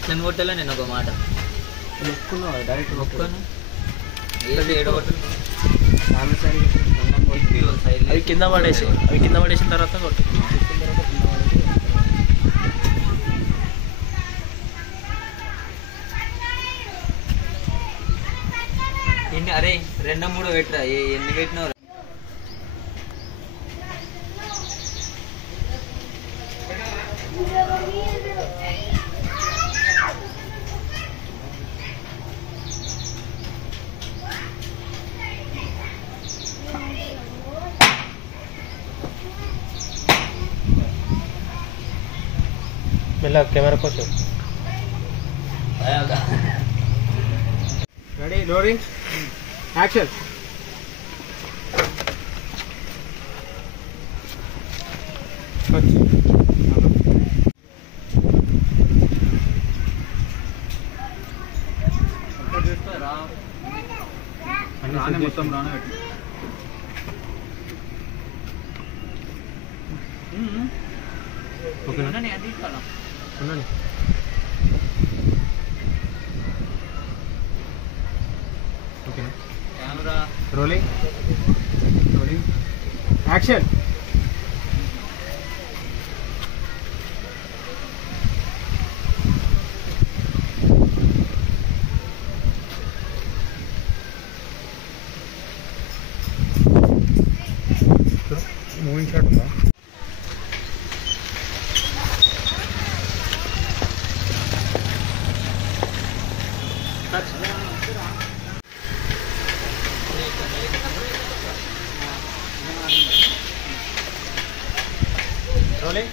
ఎట్లా కొట్టాలా నేను ఒక మాట మొక్కున్నావు డైరెక్ట్ మొక్కను అవి కింద పడేసిన తర్వాత కొట్టు. ఎన్ని అరే 2-3 పెట్టరా ఎన్ని పెట్టినావు మెల్ల కెమెరా కోసం రెడీ లోడింగ్ యాక్షన్. రానే మొత్తం రానే పెట్టి ఓకేనా నేను అది తీసుకోవాలా ఉండండి. ఓకేనా camera rolling action. Moving shot ఉందా? రోలింగ్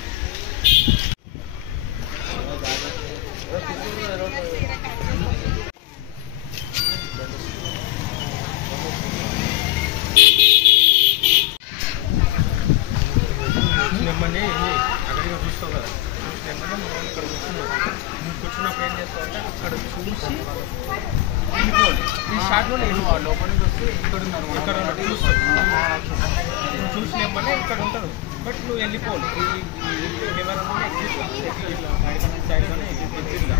నెమ్మది అక్కడికి చూస్తావు కదా, నెమ్మది మనం ఇక్కడ కూర్చున్నాం. కూర్చున్నప్పుడు ఏం చేస్తావు అంటే అక్కడ చూసి వెళ్ళిపోవాలి. ఈ షార్ట్లో వెళ్ళిపోవాలి. లోపల నుంచి వస్తే ఇక్కడ ఉన్నారు, ఇక్కడ ఉన్నట్టు చూస్తావు. చూసి నెమ్మది ఇక్కడ ఉంటారు, బట్ నువ్వు వెళ్ళిపోవాలి. ఈ కెమెరా సైడ్ కానీ ఎగ్జిట్గా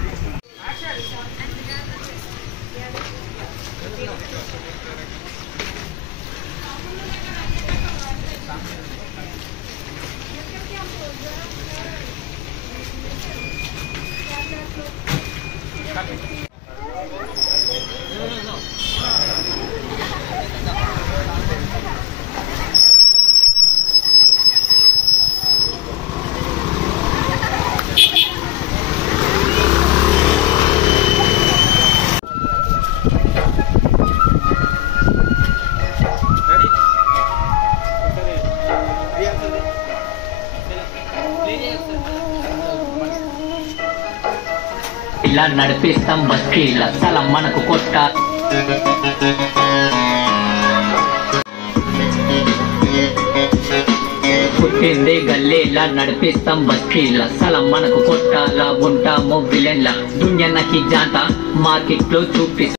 ఇలా నడిపిస్తాం బస్కి లక్షల మనకు కొట్ట పుట్టింది గల్లీ ఇలా నడిపిస్తాం బస్కి లక్షల మనకు కొట్టాలా ఉంటాము విలన్ల దునియాకి జాంత మార్కెట్ లో చూపిస్తాం.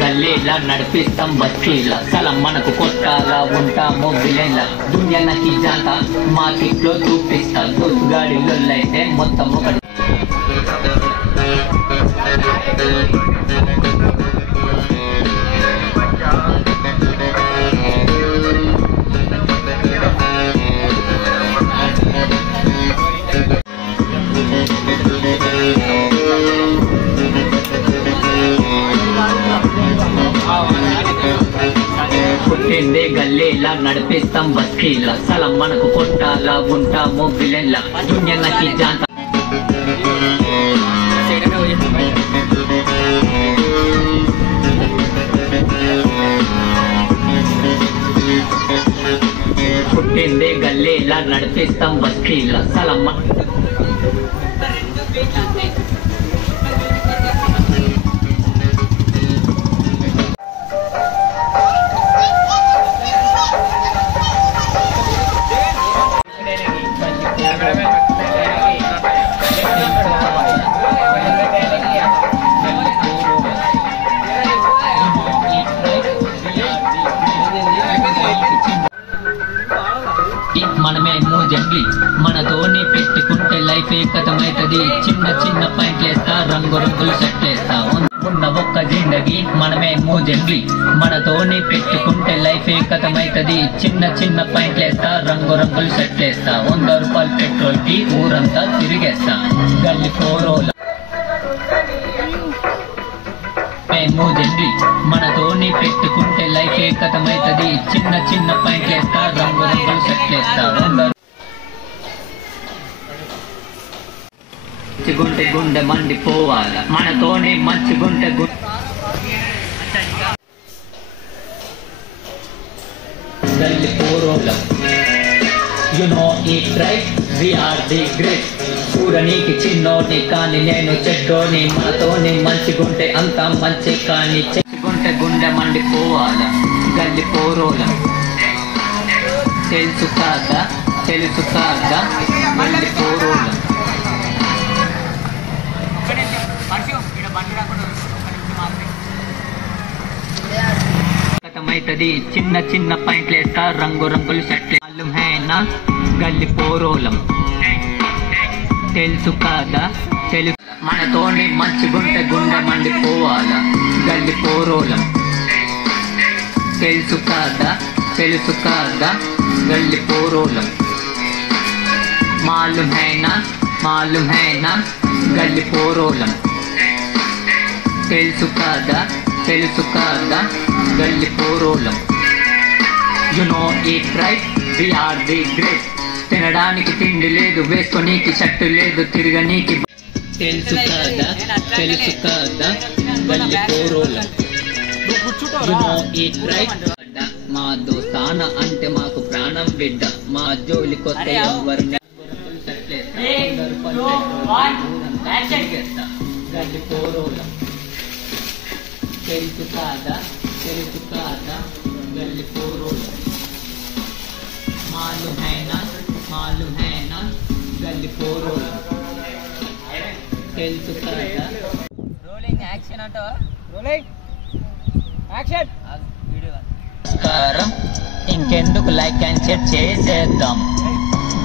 గల్లీలా నడిపిస్తాం బస్కీల సలం మనకు కొట్టాలా ఉంటాము విలన్ల దునియాకి జాంత మార్కెట్ లో చూపిస్తాం. గాడిలో అయితే మొత్తం ఒకటి పుట్టింది గల్లీలా నడిపిస్తాం బస్కీల సలం మనకు కొట్టాలా ఉంటాము విలన్ల దునియాకి జాంత పుట్టింది గల్లీలా నడిపిస్తాం బస్కీల సలం మనమే జంగ్లీ మనతోని పెట్టుకుంటే లైఫ్ కథమైతది చిన్న చిన్న పాయింట్లేస్తా రంగు రంగులు సెట్లేస్తా ఉన్న ఒక్క జిందగీ మనమే జంగ్లీ మనతోని పెట్టుకుంటే లైఫ్ కథమైతది చిన్న చిన్న పాయింట్లేస్తా రంగు రంగులు సెట్లేస్తా 100 రూపాయలు పెట్రోల్ కి ఊరంతా తిరిగేస్తా గల్లి పోరోల జంగ్లీ మనతోని పెట్టుకుంటే లైఫ్ కథమైతది చిన్న చిన్న పాయింట్లేస్తా రంగు రంగులు సెట్లేస్తా గుంటె గుండె మండిపోవాల మనతోనే మంచి గుంటె గల్లి పోరోలం you know it right we are the great చూడనీకి చిన్నోని కానీ నేను చెడ్డోని మనతోని మంచి గుంటె అంతా మంచి కానీ గుంటె గుండె మండిపోవాల గల్లి పోరోలం తెలుసు కాదా గల్లి పోరోలం కథమైతది చిన్న చిన్న పాయింట్లేస్తా రంగు రంగులు సెట్ మాలూమ్ హై నా గల్లి పోరోలం తెలుసు కాదా మనతోని మంచి గుండె మండిపోవాల గల్లి పోరోలం తెలుసు కాదా గల్లి పోరోలం మాలూమ్ హై నా గల్లి పోరోలం తెలుసు కాదా గల్లి పోరోలం you know it right we are the great తినడానికి తిండి లేదు వేసుకోనీకి షర్టు లేదు తిరగనీకి తెలుసు కాదా గల్లి పోరోలం యు నో ఇట్ రైట్ మా దోస్తాన అంటే మాకు ప్రాణం బిడ్డ మా జోలి కొత్త ఎవరిని గల్లి పోరోలం తెలుసు కాదా గల్లి పోరోలం మాలూమ్ హై నా గల్లి పోరోలం తెలుసు కాదా రోలింగ్ యాక్షన్ అంటావా రోలింగ్ యాక్షన్ నమస్కారం ఇంకెందుకు లైక్ అండ్ షేర్ చేసేద్దాం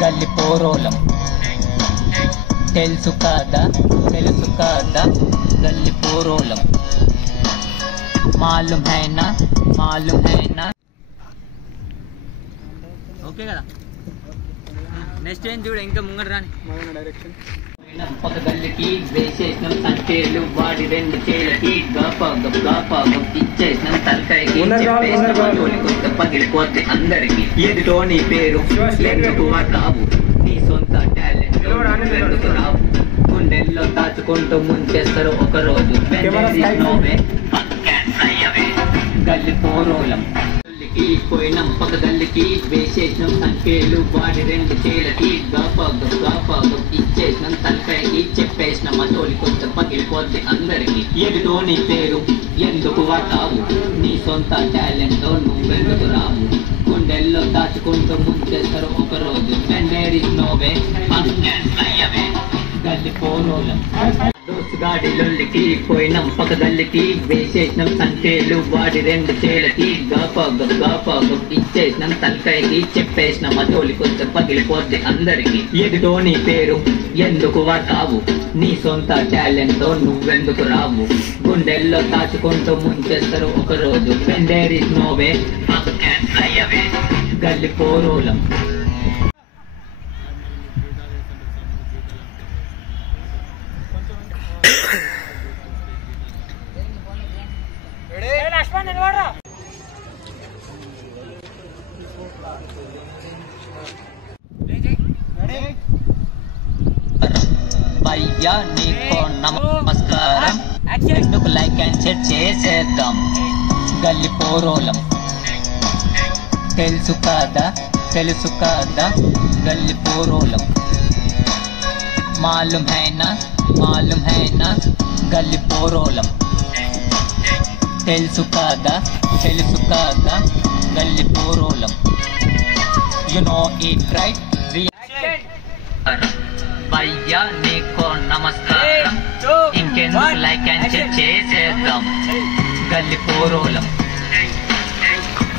గల్లి పోరోలం తెలుసు కాదా గల్లి పోరోలం మాలూమ్ హై నా ఓకే కదా నెక్స్ట్ ఏం చూడు ఇంకా ముంగడు రాని డైరెక్షన్ ఒక గల్లికి వేసేసినాం సంచేలు వాడి 2 చేలకి గాపాగం ఇచ్చేసినాం తలకాయకి కొత్త పగిలిపోతే అందరికి ఎదుటో నీ పేరు ఎందుకు రావు నీ సొంత టాలెంట్ ఎందుకు రావు గుండెల్లో దాచుకుంటూ ముంచేస్తారు ఒక రోజు గల్లి పోరోలం పోయినాం పక్క గల్లికి వేసేసినాం సంఖ్యలు వాడి 2 చేలకి గాపాగం ఇచ్చేసినాం తలకాయకి చెప్పేసినాం అతోలి కొంచెం పగిలిపోద్ది అందరికి ఎదుటో నీ పేరు ఎందుకు వాటావు నీ సొంత టాలెంట్ నువ్వెందుకు రావు గుండెల్లో దాచుకుంటూ ముంచేస్తారు ఒక రోజు నోవే గల్లి పోరోలం దోసుగాడి లొల్లికి పోయినాం పక్క గల్లికి వేసేసినాం సంఖ్యలు వాడి 2 చేలకి గాపాగం ఇచ్చేసినాం తలకాయకి చెప్పేసినాం అతోలి కొంచెం పగిలిపోద్ది అందరికి ఎదుటో నీ పేరు ఎందుకు వాటావు నీ సొంత టాలెంట్ నువ్వెందుకు రావు గుండెల్లో దాచుకుంటూ ముంచేస్తారు ఒక రోజు నోవే గల్లి పోరోలం భయ్యా నీకో నమస్కారం ఎందుకు లైక్ అండ్ షేర్ చేసేద్దాం గల్లి పోరోలం తెలుసు కాదా గల్లి పోరోలం మాలూమ్ హై నా గల్లి పోరోలం తెలుసు కాదా గల్లి పోరోలం యు నో ఇట్ రైట్ భయ్యా నీకో నమస్కారం ఇంకెందుకు లైక్ అండ్ షేర్ చేసేద్దాం గల్లి పోరోలం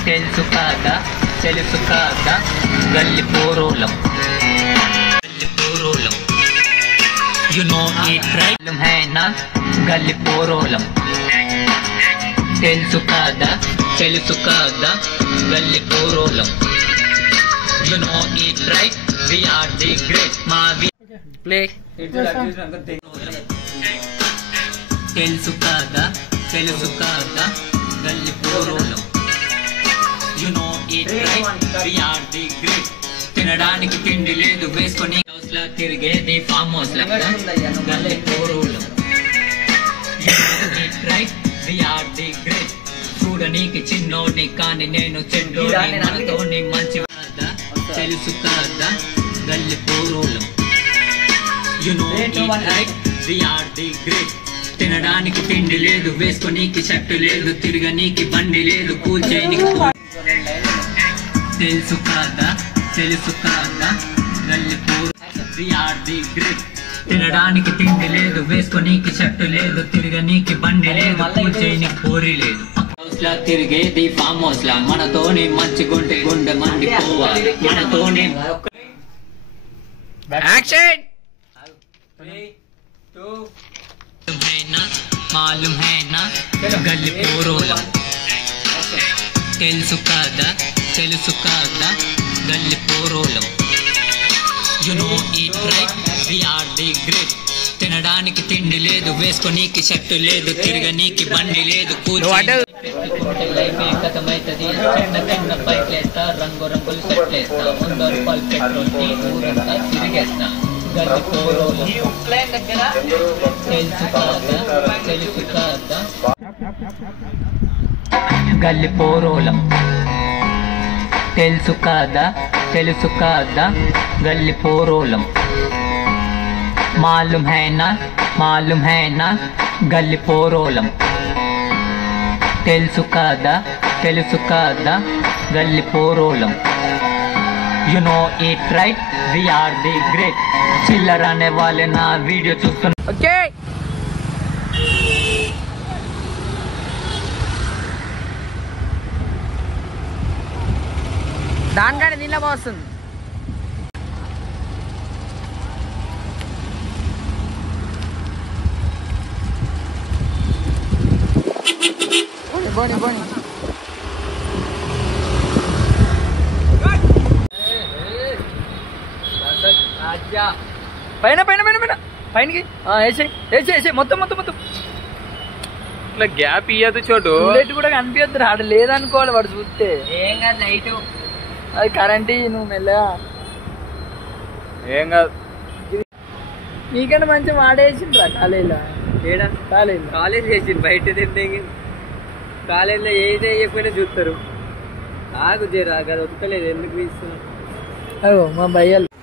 తెలుసు కాదా తెలుసు కాదా గల్లి పోరోలం You know it right मालूम है ना गल्ली पोरोలం తెలుసు కాదా గల్లి పోరోలం You know it right we are the great మావి ప్లే తెలుసు కాదా గల్లి పోరోలం You know it right we are the great తినడానికి తిండి లేదు వేసుకొని హౌస్ లా తిరిగేది ఫామ్ హౌస్ లా గల్లి పోరోలం You know it right we are the great చూడనీకి చిన్నోని కానీ నేను చెడ్డోని మనతోని మంచి తెలుసు కాదా గల్లి పోరోలం You know it right we are the great తినడానికి తిండి లేదు వేసుకొనీకి షర్టు లేదు తిరగనీకి బండి లేదు కూల్చేయనికి తెలుసు కాదా గల్లి పోరోలం we are the great తినడానికి తిండి లేదు వేసుకొనీకి షర్టు లేదు తిరగనీకి బండి లేదు కూల్చేయనికి పోరి లేదు హౌస్ లా తిరిగేది ఫామ్ హౌస్ లా మనతోని మంచి గుండె మండి పోవాలి మనతోని యాక్షన్ मालूम है ना गल्ली पोरोలం తెలుసు కాదా గల్లి పోరోలం You know it right we are the great తినడానికి తిండి లేదు వేసుకొనీకి షర్టు లేదు తిరగనీకి బండి లేదు కూర్చుంటే లైఫ్ కథమైతది చిన్న పైట్లేస్తా రంగులు సెట్లేస్తా 100 రూపాయలు పెట్రోల్ కి ఊరంతా తిరిగేస్తా గల్లి పోరోలం తెలుసు కాదా గల్లి పోరోలం తెలుసు కాదా గల్లి పోరోలం मालूम है ना गल्ली पोरोలం తెలుసు కాదా గల్లి పోరోలం You know it right we are the great चिल्लर आने वाले ना वीडियो చూస్తున్నా ఓకే దానికంటే దీనిలో వస్తుంది పోనీ పైన పైనకి వేసే మొత్తం ఇట్లా గ్యాప్ ఇయ్యదు చోటు బుల్లెట్ కూడా కనిపించద్దు ఆడ లేదనుకోవాలి వాడు చూస్తే ఏం కాదు లైట్ అది కరెంట్ నువ్వు మెల్లగా ఏం కాదు నీకంటే మంచిగా వాడేసిండ్రా కాలేజీలో ఏడా కాలేజ్ చేసింది బయట కాలేజీలో ఏదే చెప్పినా చూస్తారు ఆగు జరా అది వస్తలేదు ఎందుకు ఇస్తున్నా అగో మా భయ్యాలు